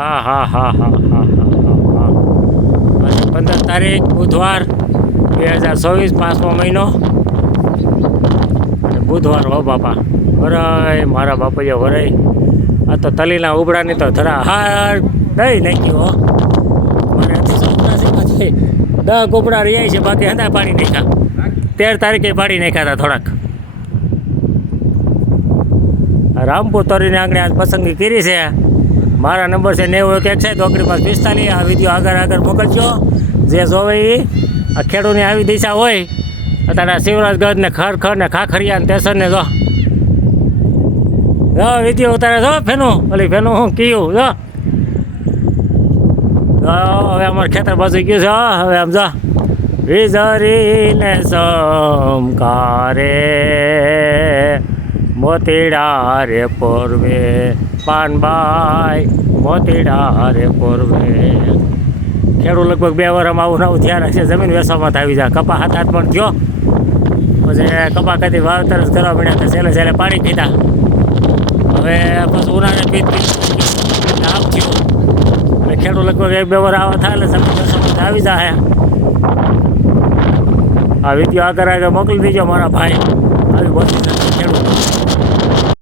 હા હા હા હા હા હા હા હા આજે 15 તારીખ બુધવાર 2024 5મો મહિનો અને બુધવાર હો બાપા વરાય મારા બાપૈયા વરાય આ તો તલીના ઉબડાની તો ધરા હાર દઈ નાખી હો મને છે 10 કુપડા રહ્યા છે બાકી હતા પાડી નાખ્યા 13 તારીખે પાડી નાખ્યા હતા થોડાક રામપુર તરીને આંગણે આજ પસંદગી કરી છે મારા નંબર છે 9161 આ વિડીયો આગળ આગળ મોકલજો જે જોવે એ આ ખેડૂતની આવી દિશા હોય અત્યારે શિવરાજગઢ ને ખરખર ને ખાખરિયા ને સ્ટેશન ને જો વિડીયો ઉતારે જો ફેનું ઓલી ફેનું હું કયું જો હવે અમારે ખેતર બાજુ ગયું છે હવે આમ જો વીજળીને સમકારે મોતીડા રે પોરવે પાનબાઈ મોતીડા રે પોરવે ખેડૂત લગભગ 2 વર્ષમાં આવું નવું ધ્યાન હશે જમીન વેચવામાં આવી જાય કપા હાથ હાથ પણ થયો પછી કપા કદી વાવતર જ કરવા પડ્યા હતા છેલ્લે છેલ્લે પાણી પીધા હવે પછી ઉનાળે પીત આમ થયું એટલે ખેડૂત લગભગ 1-2 વર્ષ આવા થાય એટલે જમીન વેચવામાં આવી જાય આ વિડીયો આગળ આગળ મોકલી દેજો મારા ભાઈ આવી બધી